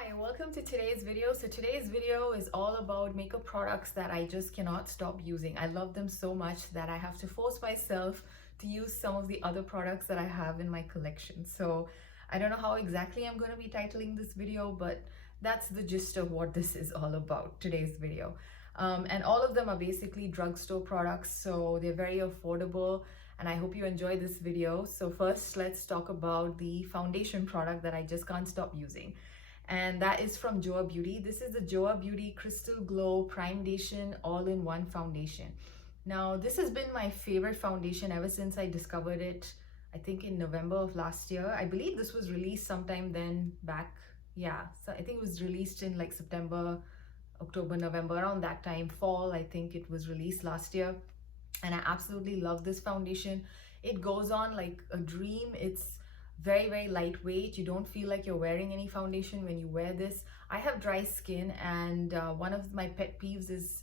Hi, welcome to today's video. So today's video is all about makeup products that I just cannot stop using. I love them so much that I have to force myself to use some of the other products that I have in my collection. So I don't know how exactly I'm going to be titling this video, but that's the gist of what this is all about, today's video. And all of them are basically drugstore products, so they're very affordable, and I hope you enjoy this video. So first, let's talk about the foundation product that I just can't stop using, and that is from Joa Beauty. This is the Joa Beauty Crystal Glow Primedation All-in-One Foundation. Now, this has been my favorite foundation ever since I discovered it, I think in November of last year. I believe this was released sometime then back. Yeah, so I think it was released in like September, October, November, around that time, fall, I think it was released last year. And I absolutely love this foundation. It goes on like a dream. It's very lightweight. You don't feel like you're wearing any foundation when you wear this. I have dry skin, and one of my pet peeves is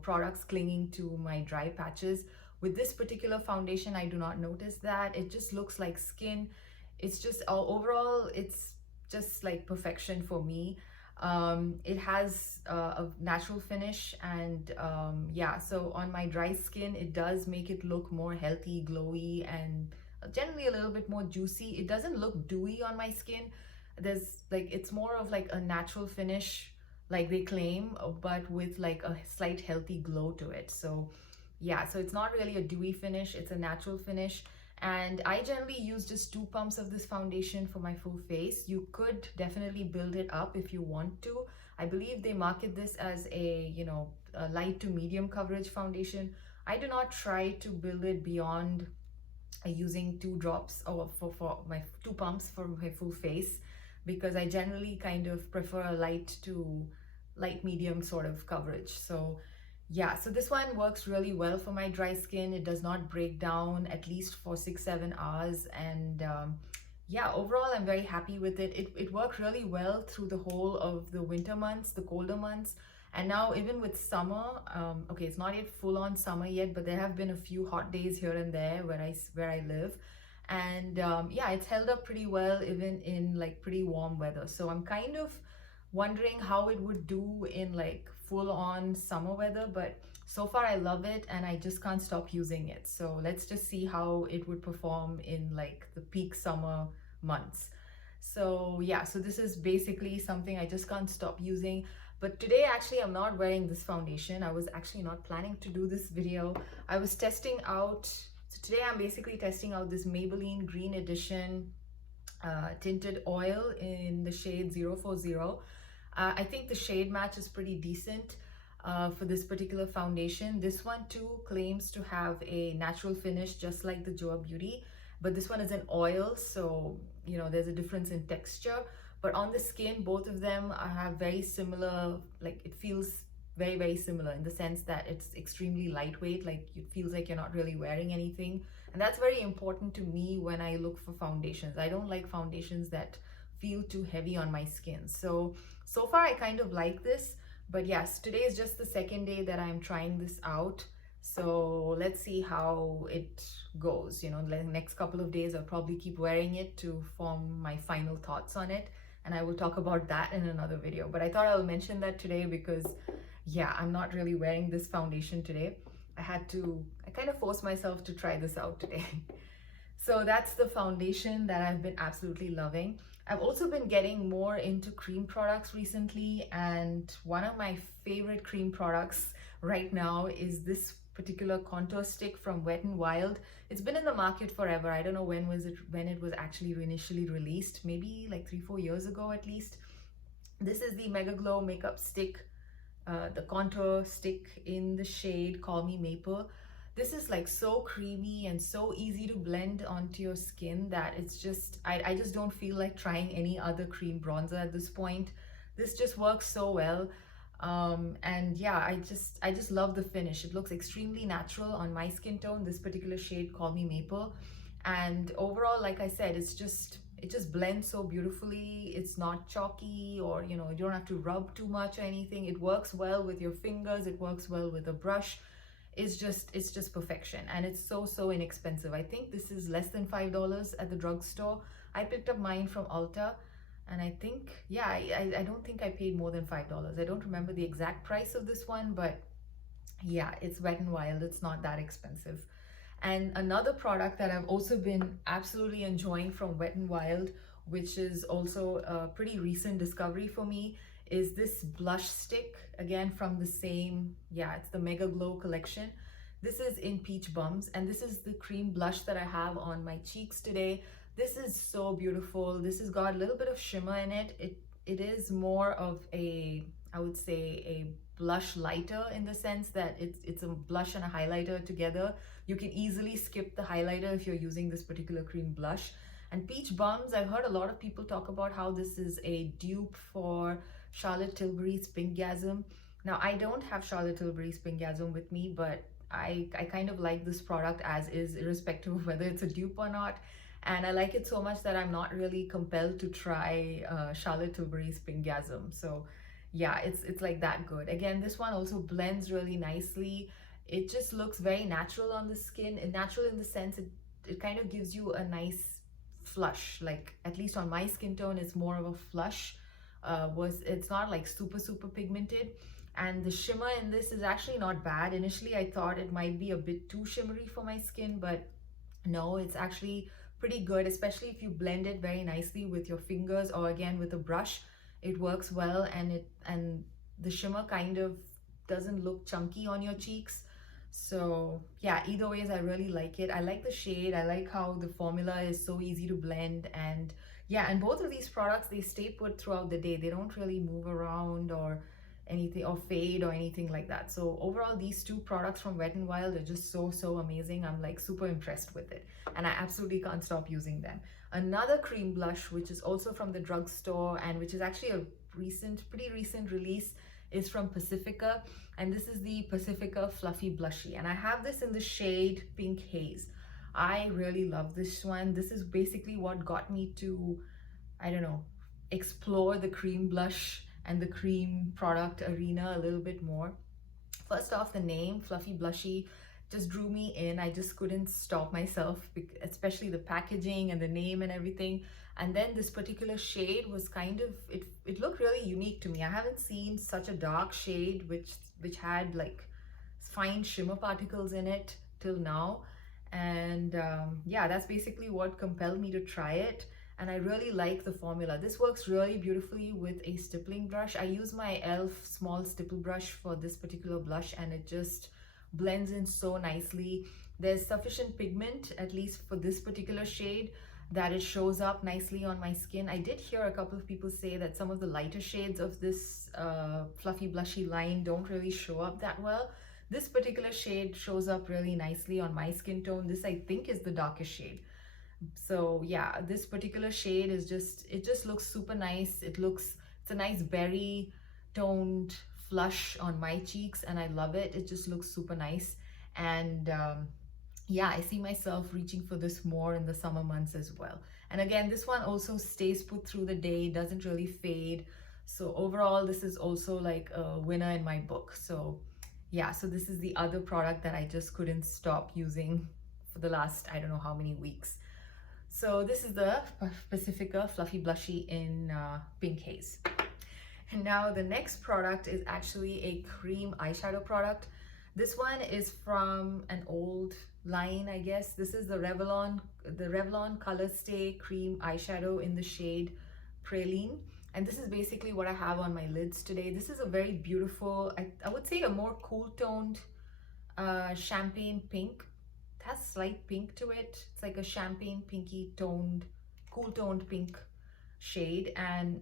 products clinging to my dry patches. With this particular foundation, I do not notice that. It just looks like skin. It's just overall, it's just like perfection for me. It has a natural finish, and yeah, so on my dry skin it does make it look more healthy, glowy, and generally a little bit more juicy. It doesn't look dewy on my skin. There's like, it's more of like a natural finish like they claim, but with like a slight healthy glow to it. So yeah, so it's not really a dewy finish, it's a natural finish. And I generally use just 2 pumps of this foundation for my full face. You could definitely build it up if you want to. I believe they market this as a light to medium coverage foundation. I do not try to build it beyond using 2 drops, or for my 2 pumps for my full face, because I generally kind of prefer a light to light medium sort of coverage. So yeah, so this one works really well for my dry skin. It does not break down, at least for 6-7 hours. And yeah, overall I'm very happy with it. It worked really well through the whole of the winter months, the colder months. And now even with summer, okay, it's not yet full on summer yet, but there have been a few hot days here and there where I live. And yeah, it's held up pretty well even in like pretty warm weather. So I'm kind of wondering how it would do in like full on summer weather, but so far I love it and I just can't stop using it. So let's just see how it would perform in like the peak summer months. So yeah, so this is basically something I just can't stop using. But today actually I'm not wearing this foundation. I was actually not planning to do this video. I was testing out, so today I'm basically testing out this Maybelline Green Edition tinted oil in the shade 040. I think the shade match is pretty decent for this particular foundation. This one too claims to have a natural finish just like the Joa Beauty, but this one is an oil, so there's a difference in texture. But on the skin, both of them have very similar, like it feels very similar in the sense that it's extremely lightweight, like it feels like you're not really wearing anything. And that's very important to me when I look for foundations. I don't like foundations that feel too heavy on my skin. So far I kind of like this, but yes, today is just the second day that I'm trying this out. So let's see how it goes. The next couple of days I'll probably keep wearing it to form my final thoughts on it, and I will talk about that in another video. But I thought I'll mention that today because yeah, I'm not really wearing this foundation today. I kind of forced myself to try this out today. So that's the foundation that I've been absolutely loving. I've also been getting more into cream products recently, and one of my favorite cream products right now is this particular contour stick from Wet n Wild. It's been in the market forever. I don't know when it was actually initially released, maybe like 3-4 years ago at least. This is the Mega Glow makeup stick, the contour stick in the shade Call Me Maple. This is like so creamy and so easy to blend onto your skin that it's just, I just don't feel like trying any other cream bronzer at this point. This just works so well. And yeah, I just love the finish. It looks extremely natural on my skin tone, this particular shade Call Me Maple. And overall, like I said, it just blends so beautifully. It's not chalky, or you don't have to rub too much or anything. It works well with your fingers, it works well with a brush. It's just perfection, and it's so inexpensive. I think this is less than $5 at the drugstore. I picked up mine from Ulta. And I think, yeah, I don't think I paid more than $5. I don't remember the exact price of this one, but yeah, it's Wet n Wild. It's not that expensive. And another product that I've also been absolutely enjoying from Wet n Wild, which is also a pretty recent discovery for me, is this blush stick, again from the same, yeah, it's the Mega Glow collection. This is in Peach Bums, and this is the cream blush that I have on my cheeks today. This is so beautiful. This has got a little bit of shimmer in it. It is more of a, I would say, a blush lighter, in the sense that it's a blush and a highlighter together. You can easily skip the highlighter if you're using this particular cream blush. And Peach Bums, I've heard a lot of people talk about how this is a dupe for Charlotte Tilbury's Pinkgasm. Now, I don't have Charlotte Tilbury's Pinkgasm with me, but I kind of like this product as is, irrespective of whether it's a dupe or not. And I like it so much that I'm not really compelled to try Charlotte Tilbury's Pinkgasm. So yeah, it's like that good. Again, this one also blends really nicely. It just looks very natural on the skin, and natural in the sense it kind of gives you a nice flush. Like, at least on my skin tone, it's more of a flush. It's not like super pigmented. And the shimmer in this is actually not bad. Initially, I thought it might be a bit too shimmery for my skin, but no, it's actually pretty good, especially if you blend it very nicely with your fingers or again with a brush. It works well, and the shimmer kind of doesn't look chunky on your cheeks. So yeah, either ways, I really like it. I like the shade. I like how the formula is so easy to blend. And yeah, and both of these products, they stay put throughout the day. They don't really move around or anything, or fade or anything like that. So overall, these two products from Wet n Wild are just so amazing. I'm like super impressed with it, and I absolutely can't stop using them. Another cream blush, which is also from the drugstore and which is actually a pretty recent release, is from Pacifica, and this is the Pacifica Fluffy Blushy, and I have this in the shade Pink Haze. I really love this one. This is basically what got me to, I don't know, explore the cream blush and the cream product arena a little bit more. First off, the name Fluffy Blushy just drew me in. I just couldn't stop myself, especially the packaging and the name and everything. And then this particular shade was kind of, it looked really unique to me. I haven't seen such a dark shade which had like fine shimmer particles in it till now. And yeah, that's basically what compelled me to try it. And I really like the formula. This works really beautifully with a stippling brush. I use my e.l.f. small stipple brush for this particular blush, and it just blends in so nicely. There's sufficient pigment, at least for this particular shade, that it shows up nicely on my skin. I did hear a couple of people say that some of the lighter shades of this Fluffy Blushy line don't really show up that well. This particular shade shows up really nicely on my skin tone. This, I think, is the darkest shade. So yeah, this particular shade is it just looks super nice. It's a nice berry toned flush on my cheeks, and I love it. It just looks super nice. And yeah, I see myself reaching for this more in the summer months as well. And again, this one also stays put through the day, doesn't really fade. So overall, this is also like a winner in my book. So yeah, so this is the other product that I just couldn't stop using for the last, I don't know how many weeks. So this is the Pacifica Fluffy Blushy in Pink Haze. And now the next product is actually a cream eyeshadow product. This one is from an old line, I guess. This is the Revlon Color Stay Cream Eyeshadow in the shade Praline. And this is basically what I have on my lids today. This is a very beautiful, I would say a more cool toned champagne pink. It has slight pink to it. It's like a champagne pinky toned, cool toned pink shade. And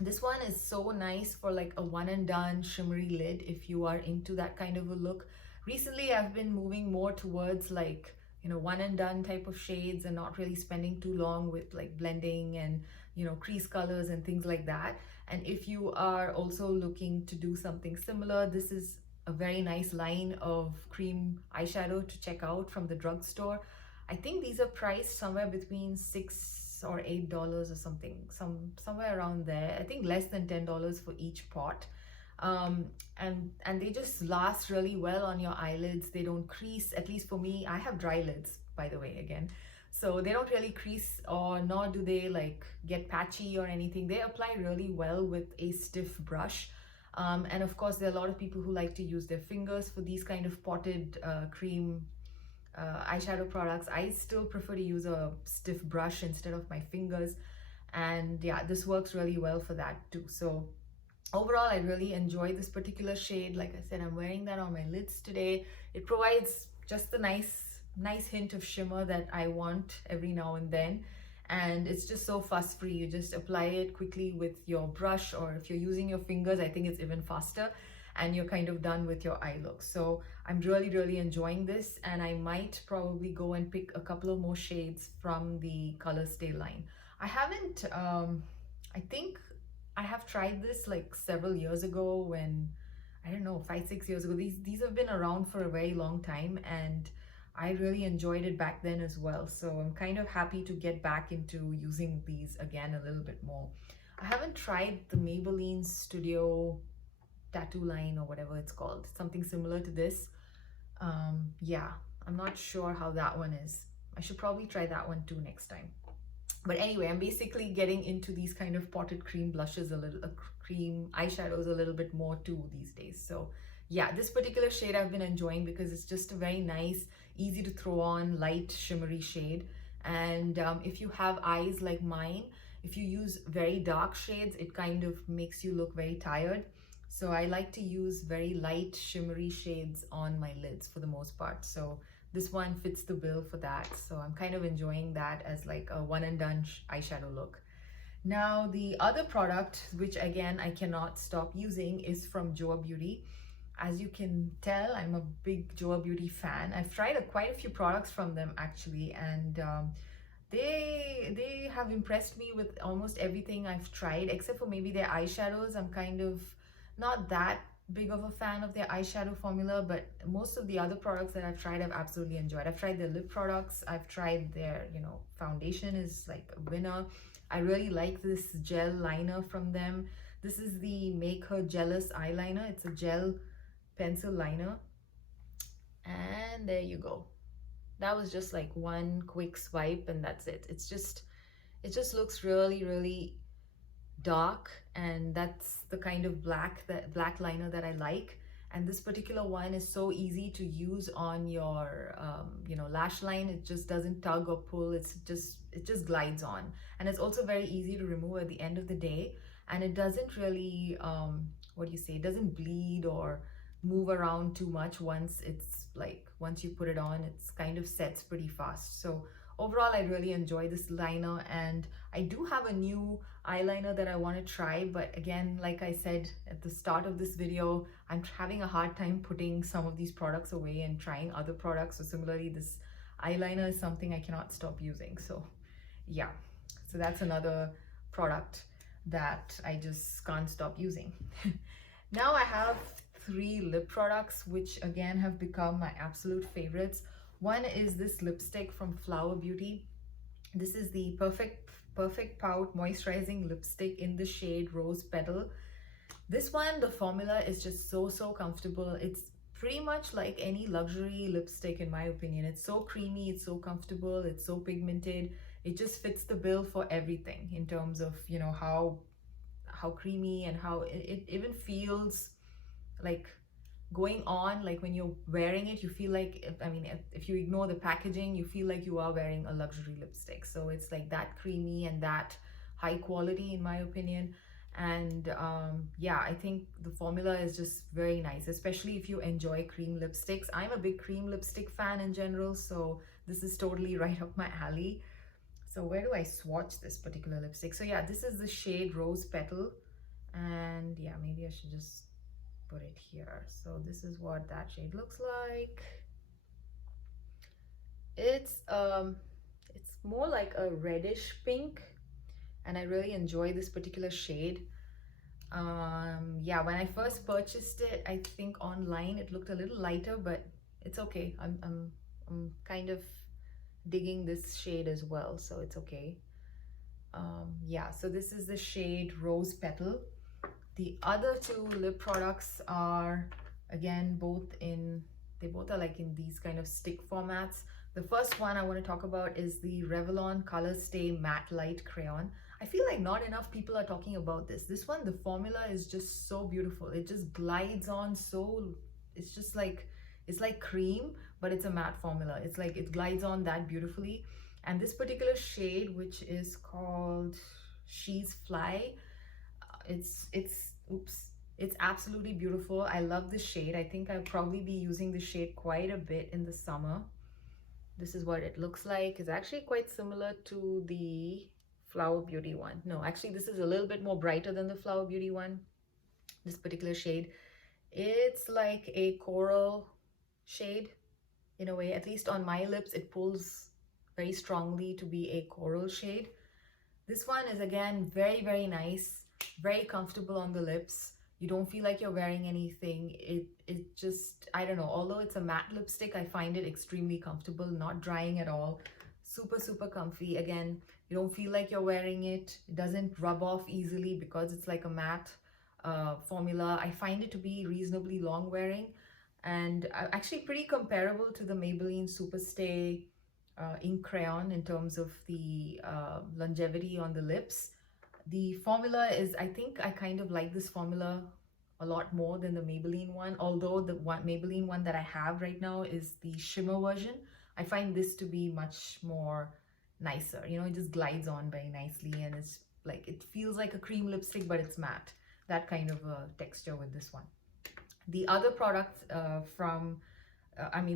this one is so nice for like a one and done shimmery lid if you are into that kind of a look. Recently, I've been moving more towards like, you know, one and done type of shades and not really spending too long with like blending and, you know, crease colors and things like that. And if you are also looking to do something similar, this is a very nice line of cream eyeshadow to check out from the drugstore. I think these are priced somewhere between $6 or $8 or something, somewhere around there. I think less than $10 for each pot. And they just last really well on your eyelids. They don't crease, at least for me. I have dry lids, by the way, again. So they don't really crease, or nor do they like get patchy or anything. They apply really well with a stiff brush. And of course, there are a lot of people who like to use their fingers for these kind of potted cream eyeshadow products. I still prefer to use a stiff brush instead of my fingers. And yeah, this works really well for that too. So overall, I really enjoy this particular shade. Like I said, I'm wearing that on my lids today. It provides just the nice hint of shimmer that I want every now and then. And it's just so fuss free. You just apply it quickly with your brush, or if you're using your fingers, I think it's even faster, and you're kind of done with your eye look. So I'm really enjoying this, and I might probably go and pick a couple of more shades from the Color Stay line. I haven't, I think I have tried this like several years ago, when, I don't know, 5-6 years ago. These have been around for a very long time, and I really enjoyed it back then as well. So I'm kind of happy to get back into using these again a little bit more. I haven't tried the Maybelline Studio Tattoo line, or whatever it's called, something similar to this. Yeah, I'm not sure how that one is. I should probably try that one too next time. But anyway, I'm basically getting into these kind of potted cream blushes, cream eyeshadows a little bit more too these days. So yeah, this particular shade I've been enjoying because it's just a very nice, easy to throw on, light, shimmery shade. And if you have eyes like mine, if you use very dark shades, it kind of makes you look very tired. So I like to use very light, shimmery shades on my lids for the most part. So this one fits the bill for that. So I'm kind of enjoying that as like a one and done eyeshadow look. Now, the other product, which again I cannot stop using, is from Joa Beauty. As you can tell, I'm a big Joa Beauty fan. I've tried quite a few products from them actually, and they have impressed me with almost everything I've tried, except for maybe their eyeshadows. I'm kind of not that big of a fan of their eyeshadow formula, but most of the other products that I've tried, I've absolutely enjoyed. I've tried their lip products, I've tried their, foundation is like a winner. I really like this gel liner from them. This is the Make Her Jealous eyeliner. It's a gel pencil liner, and there you go. That was just like one quick swipe, and that's it. It just looks really dark, and that's the kind of black liner that I like. And this particular one is so easy to use on your lash line. It just doesn't tug or pull. It just glides on, and it's also very easy to remove at the end of the day. And it doesn't really it doesn't bleed or move around too much. Once you put it on, it's kind of sets pretty fast. So overall, I really enjoy this liner, and I do have a new eyeliner that I want to try, but again, like I said at the start of this video, I'm having a hard time putting some of these products away and trying other products. So similarly, this eyeliner is something I cannot stop using. So yeah, so that's another product that I just can't stop using. Now I have 3 lip products, which again have become my absolute favorites. One is this lipstick from Flower Beauty. This is the Perfect Pout Moisturizing Lipstick in the shade Rose Petal. This one, the formula is just so comfortable. It's pretty much like any luxury lipstick in my opinion. It's so creamy, it's so comfortable, it's so pigmented. It just fits the bill for everything in terms of, how creamy, and how it even feels like going on. Like when you're wearing it, you feel like, if you ignore the packaging, you feel like you are wearing a luxury lipstick. So it's like that creamy and that high quality in my opinion. And yeah, I think the formula is just very nice, especially if you enjoy cream lipsticks. I'm a big cream lipstick fan in general, so this is totally right up my alley. So where do I swatch this particular lipstick? So yeah, this is the shade Rose Petal, and yeah, maybe I should just put it here. So this is what that shade looks like. It's more like a reddish pink, and I really enjoy this particular shade. Yeah, when I first purchased it, I think online it looked a little lighter, but it's okay. I'm kind of digging this shade as well, so it's okay. Yeah, so this is the shade Rose Petal. The other 2 lip products are again they both are like in these kind of stick formats. The first one I want to talk about is the Revlon Color Stay Matte Light Crayon. I feel like not enough people are talking about this. This one, the formula is just so beautiful. It just glides on so, it's just like, it's like cream, but it's a matte formula. It's like, it glides on that beautifully. And this particular shade, which is called She's Fly, it's absolutely beautiful. I love this shade. I think I'll probably be using the shade quite a bit in the summer. This is what it looks like. It's actually quite similar to the Flower Beauty one. No, actually this is a little bit more brighter than the Flower Beauty one. This particular shade, it's like a coral shade in a way. At least on my lips, it pulls very strongly to be a coral shade. This one is again very, very nice, very comfortable on the lips. You don't feel like you're wearing anything. It just, I don't know, although it's a matte lipstick, I find it extremely comfortable, not drying at all. Super, super comfy. Again, you don't feel like you're wearing it. It doesn't rub off easily because it's like a matte formula. I find it to be reasonably long wearing and actually pretty comparable to the Maybelline Superstay ink crayon in terms of the longevity on the lips. The formula is, I think I kind of like this formula a lot more than the Maybelline one, although the Maybelline one that I have right now is the shimmer version. I find this to be much more nicer. You know, it just glides on very nicely and it's like, it feels like a cream lipstick, but it's matte. That kind of a texture with this one. The other product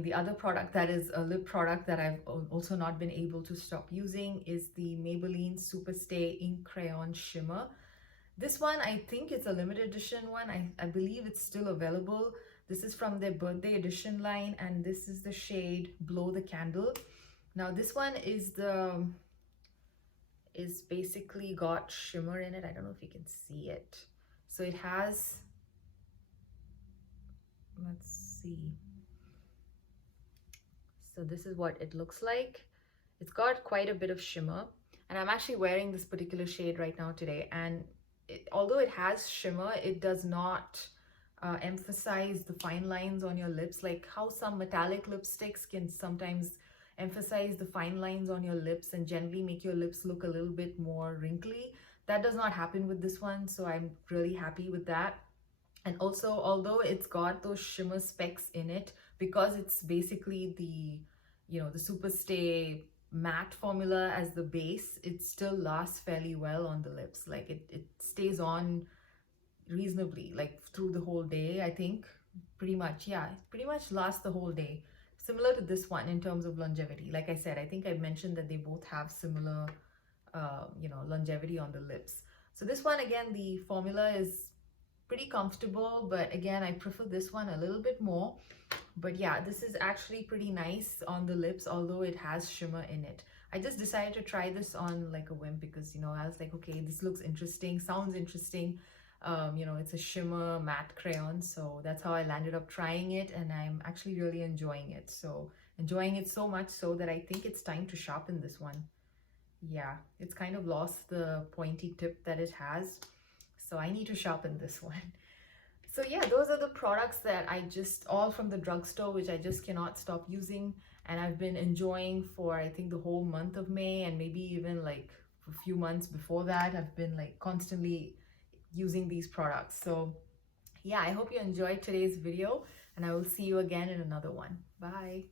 the other product that is a lip product that I've also not been able to stop using is the Maybelline Superstay Ink Crayon Shimmer. This one, I think it's a limited edition one. I believe it's still available. This is from their birthday edition line and this is the shade Blow the Candle. Now this one is basically got shimmer in it. I don't know if you can see it. So it has, let's see. So this is what it looks like. It's got quite a bit of shimmer and I'm actually wearing this particular shade right now today, and although it has shimmer, it does not emphasize the fine lines on your lips, like how some metallic lipsticks can sometimes emphasize the fine lines on your lips and generally make your lips look a little bit more wrinkly. That does not happen with this one, so I'm really happy with that. And also, although it's got those shimmer specks in it, because it's basically the, you know, the Superstay matte formula as the base, it still lasts fairly well on the lips. Like it stays on reasonably, like through the whole day, I think. Pretty much, yeah, pretty much lasts the whole day. Similar to this one in terms of longevity. Like I said, I think I mentioned that they both have similar, longevity on the lips. So this one, again, the formula is pretty comfortable, but again, I prefer this one a little bit more. But yeah, this is actually pretty nice on the lips, although it has shimmer in it. I just decided to try this on like a whim because, you know, I was like, okay, this looks interesting, sounds interesting. It's a shimmer matte crayon, so that's how I landed up trying it, and I'm actually really enjoying it. So enjoying it so much so that I think it's time to sharpen this one. Yeah, it's kind of lost the pointy tip that it has. So I need to sharpen this one. So yeah, those are the products that all from the drugstore, which I just cannot stop using. And I've been enjoying for, I think, the whole month of May, and maybe even like a few months before that, I've been like constantly using these products. So yeah, I hope you enjoyed today's video, and I will see you again in another one. Bye.